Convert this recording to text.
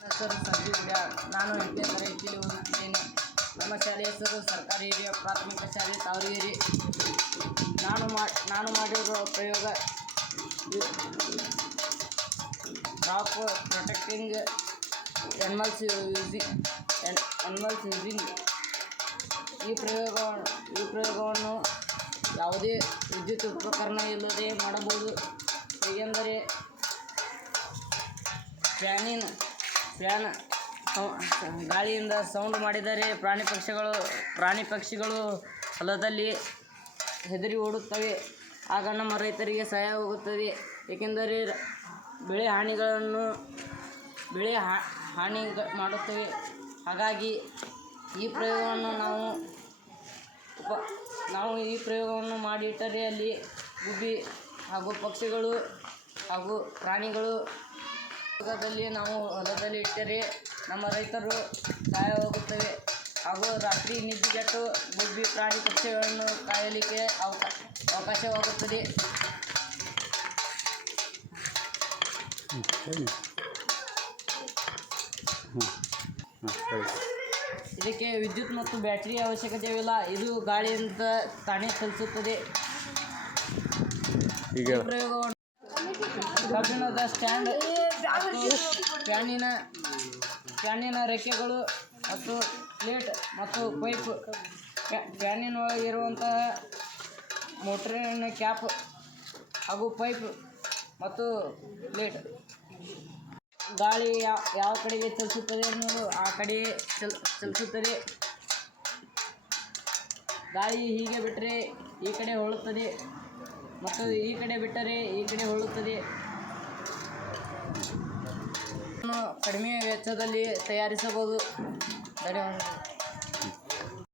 ಹೆಸರು ಸಂಜೀವ್ ಗುಡ್ಯಾಳ್. ನಾನು 8ನೇ ತರಗತಿಯಲ್ಲಿ ಓದುತ್ತಿದ್ದೇನೆ. ನಮ್ಮ ಶಾಲೆಯ ಹೆಸರು ಸರ್ಕಾರಿ ಹಿರಿಯ ಪ್ರಾಥಮಿಕ ಶಾಲೆ ತಾವರಗೆರೆ. ನಾನು ಮಾಡಿರುವ ಪ್ರಯೋಗ ಕ್ರಾಪ್ ಪ್ರೊಟೆಕ್ಟಿಂಗ್ ಎನಿಮಲ್ಸ್ ಯೂಸಿಂಗ್. ಈ ಪ್ರಯೋಗವನ್ನು ಯಾವುದೇ ವಿದ್ಯುತ್ ಉಪಕರಣ ಇಲ್ಲದೆ ಮಾಡಬಹುದು. ಹೇಗೆಂದರೆ ಫ್ಯಾನ್ ಗಾಳಿಯಿಂದ ಸೌಂಡ್ ಮಾಡಿದರೆ ಪ್ರಾಣಿ ಪಕ್ಷಿಗಳು ಹೊಲದಲ್ಲಿ ಹೆದರಿ ಓಡುತ್ತವೆ. ಆಗ ನಮ್ಮ ರೈತರಿಗೆ ಸಹಾಯವಾಗುತ್ತದೆ. ಏಕೆಂದರೆ ಬೆಳೆ ಹಾನಿ ಮಾಡುತ್ತವೆ. ಹಾಗಾಗಿ ಈ ಪ್ರಯೋಗವನ್ನು ಮಾಡಿಟ್ಟರೆ ಅಲ್ಲಿ ಗುಬ್ಬಿ ಹಾಗೂ ಪಕ್ಷಿಗಳು ಹಾಗೂ ಪ್ರಾಣಿಗಳು ನಾವು ಹೊಲದಲ್ಲಿ ಇಟ್ಟರೆ ನಮ್ಮ ರೈತರು ಸಹಾಯವಾಗುತ್ತವೆ. ಹಾಗೂ ರಾತ್ರಿ ನಿದ್ದೆಗೆಟ್ಟು ಗುಬ್ಬಿ ಪ್ರಾಣಿ ಪಕ್ಷಿಗಳನ್ನು ಕಾಯಲಿಕ್ಕೆ ಅವಕಾಶವಾಗುತ್ತದೆ. ಇದಕ್ಕೆ ವಿದ್ಯುತ್ ಮತ್ತು ಬ್ಯಾಟರಿ ಅವಶ್ಯಕತೆಯಿಲ್ಲ. ಇದು ಗಾಳಿಯಿಂದ ತಾನೇ ಚಲಿಸುತ್ತದೆ. ಈ ಪ್ರಯೋಗವನ್ನು ಕಬ್ಬಿಣದ ಸ್ಟ್ಯಾಂಡ್, ಫ್ಯಾನಿನ ರೆಕ್ಕೆಗಳು ಮತ್ತು ಪ್ಲೇಟ್ ಮತ್ತು ಪೈಪ್, ಫ್ಯಾನಿನೊಳಗಿರುವಂತಹ ಮೋಟರಿನ ಕ್ಯಾಪ್ ಹಾಗೂ ಪೈಪ್ ಮತ್ತು ಪ್ಲೇಟ್. ಗಾಳಿ ಯಾವ ಕಡೆಗೆ ಚಲಿಸುತ್ತದೆ ಅನ್ನೋದು ಆ ಕಡೆಯೇ ಚಲಿಸುತ್ತದೆ. ಗಾಳಿ ಹೀಗೆ ಬಿಟ್ಟರೆ ಈ ಕಡೆ ಹೊರಳುತ್ತದೆ ಮತ್ತು ಈ ಕಡೆ ಬಿಟ್ಟರೆ ಈ ಕಡೆ ಹೊರಳುತ್ತದೆ. ಕಡಿಮೆ ವೆಚ್ಚದಲ್ಲಿ ತಯಾರಿಸಬಹುದು. ಧನ್ಯವಾದಗಳು.